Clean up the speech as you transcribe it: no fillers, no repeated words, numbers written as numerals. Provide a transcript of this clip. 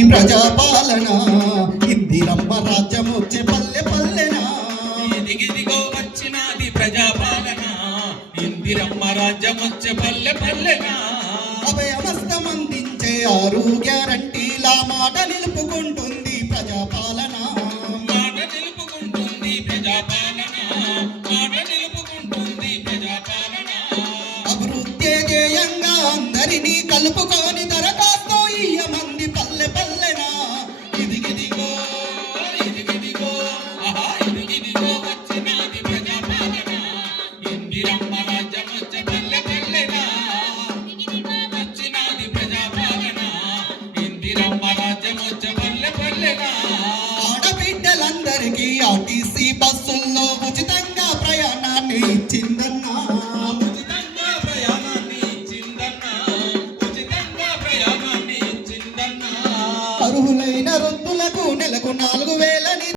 వచ్చినది ప్రజాపాలన ఇందిరమ్మ రాజ్యం వచ్చే పల్లె పల్లెనా ఇదిగిదిగో వచ్చినది ప్రజాపాలన ఇందిరమ్మ రాజ్యం వచ్చే పల్లె పల్లెనా అభయమస్తమందించే 6 గ్యారంటీల మాట నిలుపుకుంటుంది ప్రజాపాలన మాట నిలుపుకుంటుంది ప్రజాపాలన మాట నిలుపుకుంటుంది ప్రజాపాలన అభివృద్ధి ధ్యేయంగా అందరినీ కలుపుకొని దరఖాస్తు ఇయ్యమంది పల్లె పల్లెనా ఇదిగిదిగో ఇదిగిదిగో ఆహా ఇదిగిదిగో వచ్చినది ప్రజాపాలన ఇందిరమ్మ రాజ్యం వచ్చే పల్లె పల్లెనా వచ్చినది ప్రజాపాలన ఇందిరమ్మ రాజ్యం వచ్చే పల్లె పల్లెనా ఆడబిడ్డలందరికీ ఆర్టీసీ బస్సుల్లో ఉచితంగా ప్రయాణాన్ని ఇచ్చిందన్నా ఉచితంగా ప్రయాణాన్ని ఇచ్చిందన్నా ఉచితంగా ప్రయాణాన్ని ఇచ్చిందన్నా అర్హులైన వృద్ధులకు నెలకు 4,000